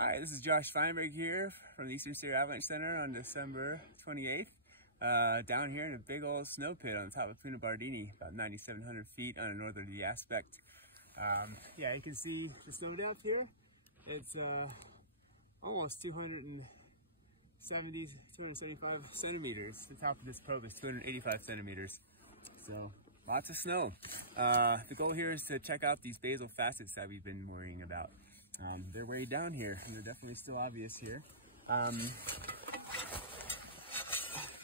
Hi, this is Josh Feinberg here from the Eastern State Avalanche Center on December 28th. Down here in a big old snow pit on top of Punta Bardini, about 9,700 feet on a northerly aspect. Yeah, you can see the snow depth here. It's almost 275 centimeters. The top of this probe is 285 centimeters. So lots of snow. The goal here is to check out these basal facets that we've been worrying about. They're way down here, and they're definitely still obvious here.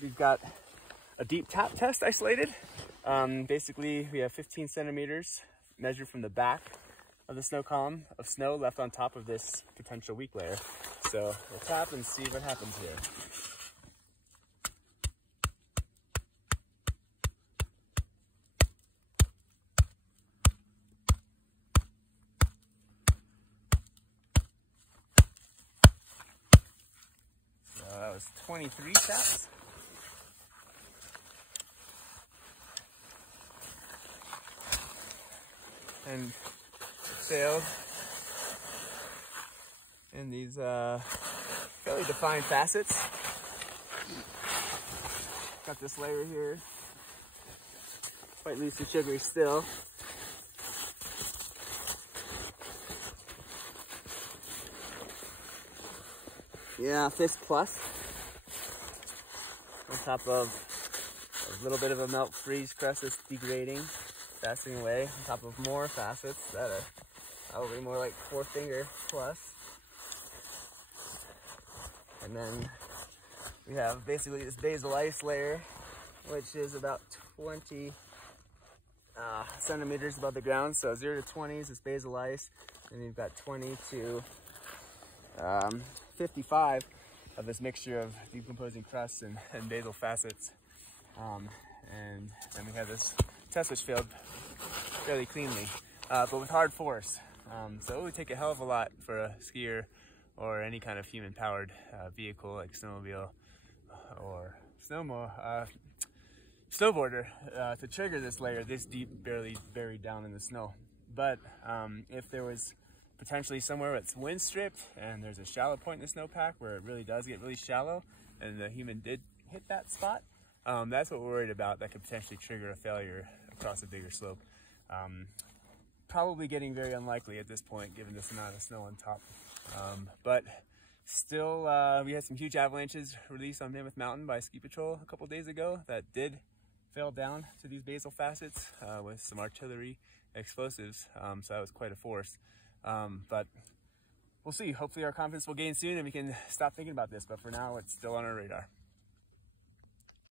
We've got a deep tap test isolated. Basically, we have 15 centimeters measured from the back of the snow column of snow left on top of this potential weak layer. So we'll tap and see what happens here. That was 23 taps. And failed in these fairly defined facets. Got this layer here, quite loose and sugary still. Yeah, fist plus. On top of a little bit of a melt freeze crust that's degrading, faceting away, on top of more facets that are probably more like 4-finger plus. And then we have basically this basal ice layer, which is about 20 centimeters above the ground. So 0 to 20 is this basal ice, and you've got 20 to 55 of this mixture of decomposing crusts and basal facets. And then we have this test which failed fairly cleanly, but with hard force. So it would take a hell of a lot for a skier or any kind of human-powered vehicle like snowmobile or snowboarder to trigger this layer this deep, barely buried down in the snow. But if there was potentially somewhere it's wind stripped and there's a shallow point in the snowpack where it really does get really shallow and the human did hit that spot, that's what we're worried about. That could potentially trigger a failure across a bigger slope. Probably getting very unlikely at this point given this amount of snow on top. But still, we had some huge avalanches released on Mammoth Mountain by Ski Patrol a couple days ago that did fail down to these basal facets with some artillery explosives, so that was quite a force. But we'll see. Hopefully our confidence will gain soon and we can stop thinking about this, but for now it's still on our radar.